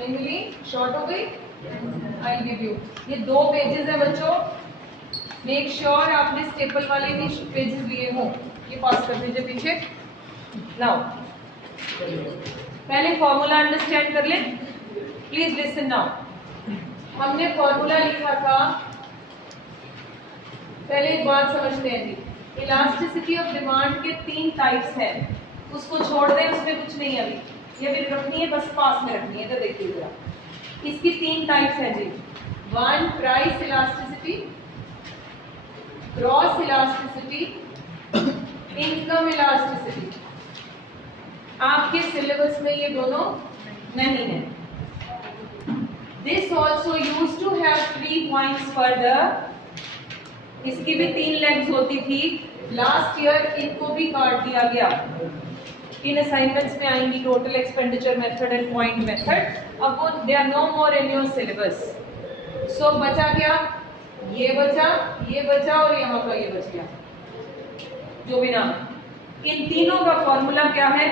नहीं मिली? शॉर्ट हो गई? I give you. ये 2 पेजेस है बच्चों, मेक श्योर आपने स्टेपल वाले भी पेजेस लिए हों। ये पास कर दीजिए पीछे। नाउ पहले फॉर्मूला अंडरस्टैंड कर लें, प्लीज लिसन नाउ। हमने फॉर्मूला लिखा था, पहले एक बात समझते हैं जी, इलास्टिसिटी ऑफ डिमांड के 3 टाइप्स हैं, उसको छोड़ दें, उसमें कुछ नहीं है अभी, ये भी रखनी है, बस पास में रखनी है। तो देखिए जरा, इसकी 3 टाइप्स हैं जी। 1 price elasticity, cross elasticity, income elasticity. आपके सिलेबस में ये दोनों नहीं है। This also use to have 3 points further, इसकी भी 3 लेग्स होती थी। लास्ट ईयर इनको भी काट दिया गया। इन असाइनमेंट्स में आएंगी total expenditure method and point method. अब वो they are no more in your syllabus. So बचा क्या? ये बचा और यहाँ का ये बच गया, जो भी नाम। इन तीनों का फॉर्मूला क्या है?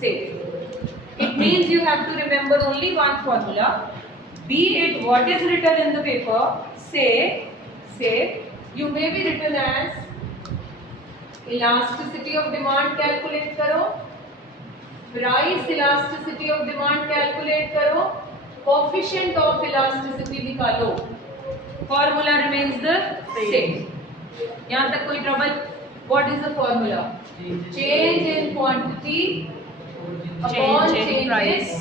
Same. It means you have to remember only one formula, be it what is written in the paper. से you may be written as elasticity of demand calculate करो, price elasticity of demand calculate करो, coefficient of elasticity निकालो, formula remains the same। यहाँ तक कोई trouble? What is the formula? Change in quantity upon change in price।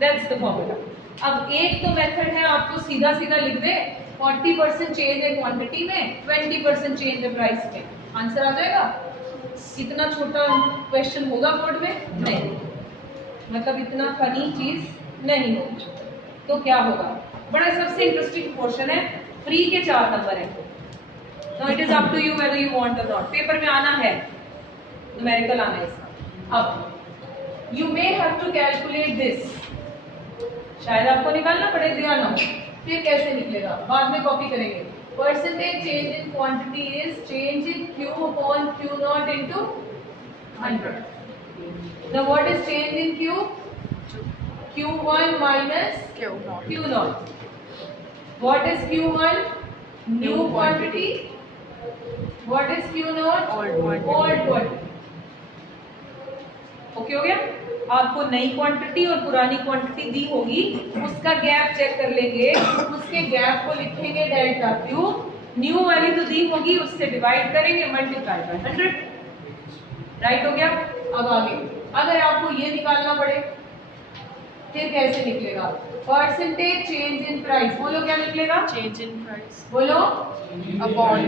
That's the formula। अब एक तो method है, आपको सीधा सीधा लिख दे 40% चेंज है क्वांटिटी में, 20% चेंज है प्राइस में, आंसर आ जाएगा। इतना छोटा क्वेश्चन होगा बोर्ड में? नहीं, मतलब इतना फनी चीज नहीं होगी। तो क्या होगा? बड़ा सबसे इंटरेस्टिंग पोर्शन है, फ्री के 4 नंबर है। No it is up to you whether you want और नॉट। पेपर में आना है, न्यूमेरिकल आना है इसका। अब you may have to calculate this, शायद आपको निकालना पड़े, दिया ना हो, फिर कैसे निकलेगा बाद में कॉपी करेंगे। Percentage change in quantity is change in Q upon Q naught into 100। Now what is change in Q? Q1 minus Q not. What is Q1? New quantity. What is Q not? Old quantity. Okay हो गया? आपको नई quantity और पुरानी quantity दी होगी, उसका gap check कर लेंगे, उसके गैप को लिखेंगे डेल्टा क्यू। न्यू वाली तो दी होगी, उससे डिवाइड करेंगे, मल्टीप्लाई बाय 100। राइट हो गया? अब आगे अगर आपको ये निकालना पड़े फिर कैसे निकलेगा? परसेंटेज चेंज इन प्राइस, बोलो क्या निकलेगा? चेंज इन प्राइस बोलो। Upon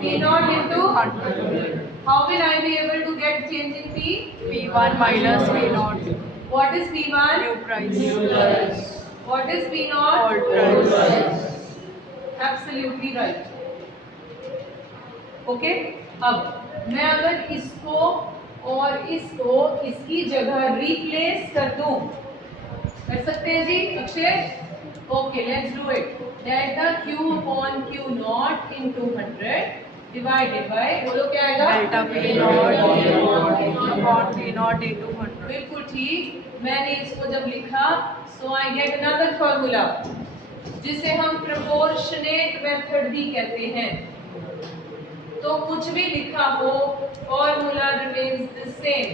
P naught into 100। how will I be able to get change in P? P1 minus P naught What is P1? new price What is P naught? old price। Absolutely right। Okay, अब मैं अगर इसको और इसको इसकी जगह replace कर दूं, कर सकते हैं जी Akshay? Okay, let's do it. Delta Q upon Q naught into 100 divided by, बोलो क्या आएगा? Delta P naught upon P naught into 100। बिल्कुल ठीक। मैंने इसको जब लिखा, सो आई गेट अनदर फॉर्मूला जिसे हम प्रोपोर्शनेट मेथड भी कहते हैं। तो कुछ भी लिखा हो, फॉर्मूला रिमेन्स द सेम।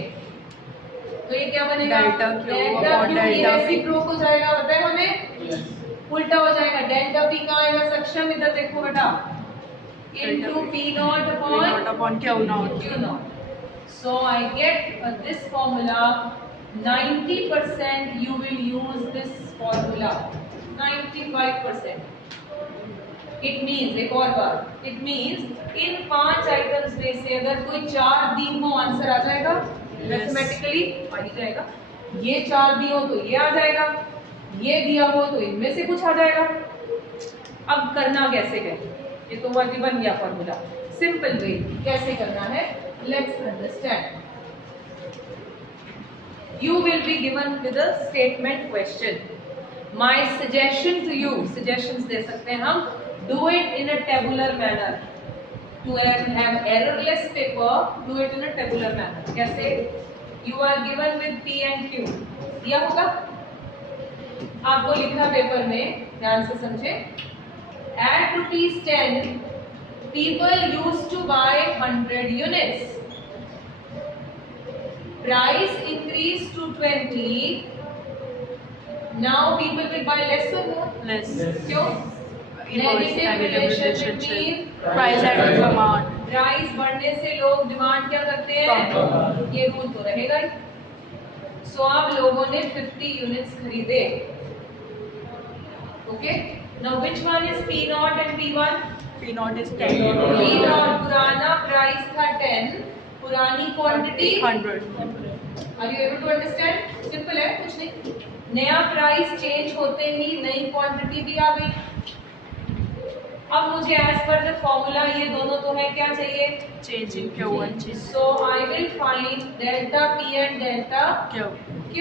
तो ये क्या बनेगा? Delta Q delta upon Q, ये डेल्टा रेसिप्रोक हो जाएगा, पता है हमें? उल्टा हो जाएगा। डेल्टा पी कहाँ आएगा? सक्षम, इधर देखो बेटा, into P not upon Q not. Q not. So I get this formula 90% you will use this formula 95%। It means, एक और बार, it means इन 5 आइटम्स में से अगर कोई 4 दी हो, आंसर आ जाएगा मैथमेटिकली, आ ही जाएगा। ये 4 दी हो तो ये आ जाएगा, ये दिया हो तो इनमें से कुछ आ जाएगा। अब करना कैसे है? ये तो वही बन गया फॉर्मूला। सिंपल वे कैसे करना है, let's understand। You will be given with a statement question। My suggestion to you, suggestions दे सकते हैं हम, do it in a tabular manner। To have errorless paper, do it in a tabular manner। कैसे? You are given with P and Q। दिया होगा आपको, लिखा paper में, ध्यान से समझे। At ₹10 people used to buy 100 units. Price increased to 20. Now people will buy less or more? Less. क्यों? Negative relation between Price and demand. Price बढ़ने से लोग डिमांड क्या करते हैं? ये रूल तो रहेगा ही। सो आप लोगों ने 50 यूनिट्स खरीदे। Okay, now which one is P naught and P1? P naught is 10. P naught पुराना प्राइस था 10, पुरानी quantity 100. Are you able to understand? Simple है, कुछ नहीं। नया प्राइस चेंज होते ही नई क्वांटिटी भी आ गई। अब मुझे एज पर द फॉर्मूला ये दोनों तो है, क्या चाहिए? Change in Q1. Change so I will find delta P and delta Q. Q.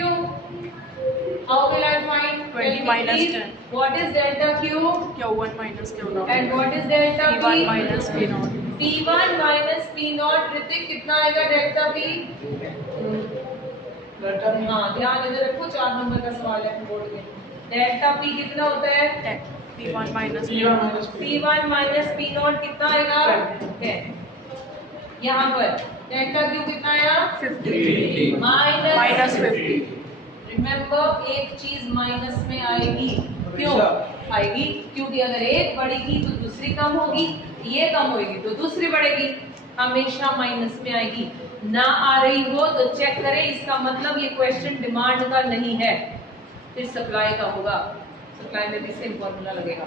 How will I find 20 minus 10. What is delta Q Q1 minus Q naught. And what is delta P1 P? minus P naught. P1 minus P not. Hrithik कितना आएगा delta P? हाँ, ध्यान इधर रखो, 4 number का सवाल है board में। डेल्टा P कितना होता है? 10. P1 minus P naught. P1 minus P not कितना आएगा? 10। यहाँ पर डेल्टा Q कितना आया? 50. Minus Minus 50. रिमेम्बर, एक चीज माइनस में आएगी, क्यों आएगी? क्योंकि अगर एक बढ़ेगी तो दूसरी कम होगी, ये कम होगी तो दूसरी बढ़ेगी, हमेशा माइनस में आएगी। ना आ रही हो तो चेक करें, इसका मतलब ये क्वेश्चन डिमांड का नहीं है, फिर सप्लाई का होगा। सप्लाई में भी सेम फॉर्मूला लगेगा।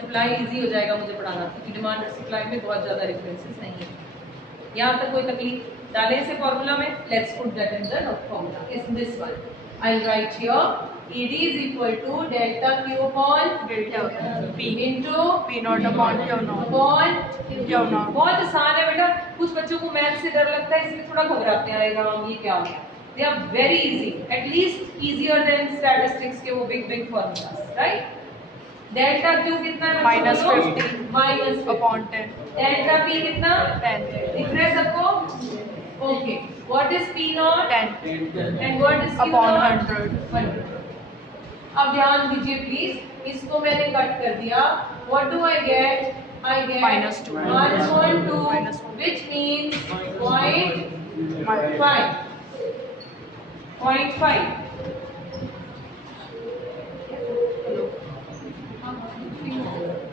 सप्लाई इजी हो जाएगा मुझे पढ़ाना, क्योंकि डिमांड और सप्लाई में बहुत ज़्यादा रेफरेंसेस नहीं है। यहाँ तक कोई तकलीफ? डालें इसे फॉर्मूला में। Let's put that in the formula. Is this one I will write here ED is equal to delta Q upon Delta P. into P naught upon Q naught. upon Q naught. बहुत आसान है बेटा। कुछ बच्चों को math से डर लगता है, इसलिए थोड़ा घबराते हैं, अरे राम ये क्या हो गया। They are very easy, at least easier than statistics के वो big formulas, right? Delta Q कितना है? Minus 50. Minus 50 Upon 10. Delta P कितना? 10. दिख रहा है सबको? Okay. What is P naught? 10. And what is Q Upon naught? 100. 100. अब ध्यान दीजिए प्लीज, इसको मैंने कट कर दिया। What do I get? I get Minus 2. 1/2, Minus 1. which means 0.5. 0.5.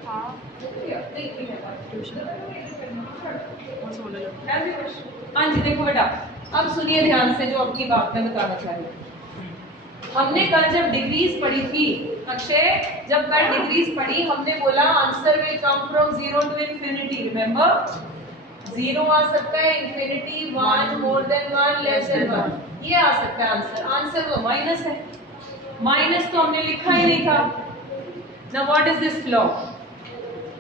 हाँ. Tuition. कौन सा बोला जाता? हाँ जी, देखो बेटा, अब सुनिए ध्यान से जो आपकी बात मैं बताना चाह रही हूँ। हमने कल जब डिग्रीज पढ़ी थी, अक्षय, जब कल डिग्रीज पढ़ी, हमने बोला answer will come from 0 to infinity. Remember, 0 आ सकता है, infinity, 1, more than 1, less than 1, ये आ सकता है आंसर। आंसर वो माइनस है, माइनस तो हमने लिखा ही नहीं था। Now what is this flaw?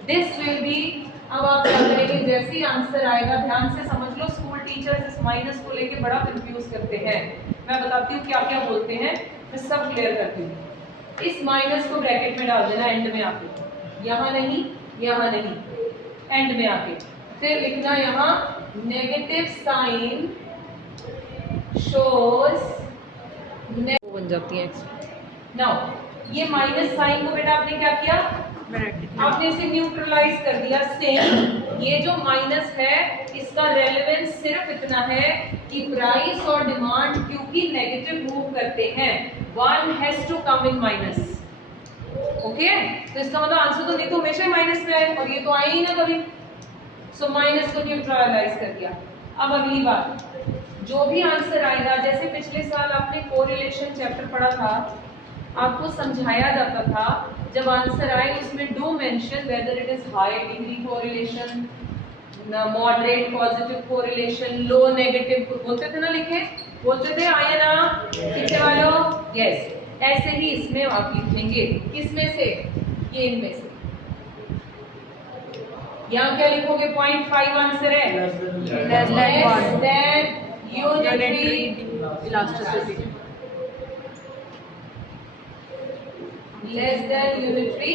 This will be, अब आप क्या करेंगे, जैसे ही आंसर आएगा, ध्यान से समझ लो, स्कूल टीचर्स इस माइनस को लेके बड़ा कंफ्यूज करते हैं। मैं बताती हूँ क्या क्या बोलते हैं, मैं सब क्लियर करती हूँ। इस माइनस को ब्रैकेट में डाल देना एंड में आके, यहाँ नहीं, यहाँ नहीं, एंड में आके, फिर लिखना यहाँ नेगेटिव साइन शोज बन जाती है। नाउ ये माइनस साइन को बेटा आपने क्या किया? आपने इसे न्यूट्रलाइज कर दिया। सेम ये जो माइनस है, इसका रेलेवेंस सिर्फ इतना है कि प्राइस और डिमांड क्योंकि नेगेटिव मूव करते हैं, one has to come in minus. Okay, तो इसका मतलब आंसर तो नहीं तो हमेशा माइनस में है, और ये तो आए ही ना कभी। सो माइनस को न्यूट्रलाइज कर दिया। अब अगली बात, जो भी आंसर आएगा, जैसे पिछले साल आपने कोरिलेशन चैप्टर पढ़ा था, आपको समझाया जाता था जब आंसर आए उसमें do mention whether it is high degree correlation, moderate positive correlation, low negative, बोलते थे ना, लिखे बोलते थे, आए ना पीछे वालों? यस। ऐसे ही इसमें आप लिखेंगे, किसमें से? ये इनमें से। यहाँ क्या लिखोगे? 0.5 आंसर है, Less than 1. Unitary Elasticity. less than unitary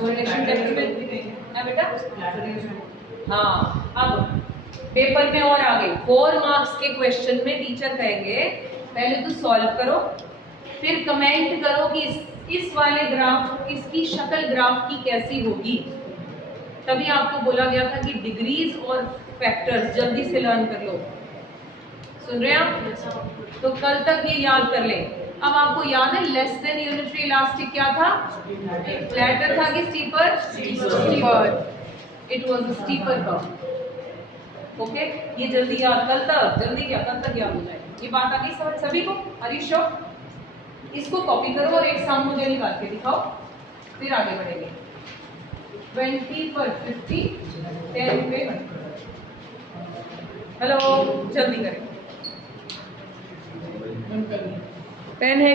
correlation test में है बेटा। हाँ, अब पेपर में और आगे 4 मार्क्स के क्वेश्चन में टीचर कहेंगे पहले तो सॉल्व करो, फिर कमेंट करो कि इस वाले ग्राफ, इसकी शक्ल ग्राफ की कैसी होगी। तभी आपको बोला गया था कि डिग्रीज और फैक्टर्स जल्दी से लर्न कर लो। सुन रहे हैं आप? तो कल तक ये याद कर लें। अब आपको याद है लेस देन यूनिटरी इलास्टिक क्या था? फ्लैटर था कि steeper? Steeper. It was a steeper curve. Okay, ये जल्दी याद, कल तक जल्दी क्या, कल तक याद हो जाए। ये बात आ गई समझ सभी को? Are you sure? इसको कॉपी करो और एक सम मुझे निकाल के दिखाओ, फिर आगे बढ़ेंगे। 20 पर 50, 10 पे 100। हेलो, जल्दी करें। पेन है?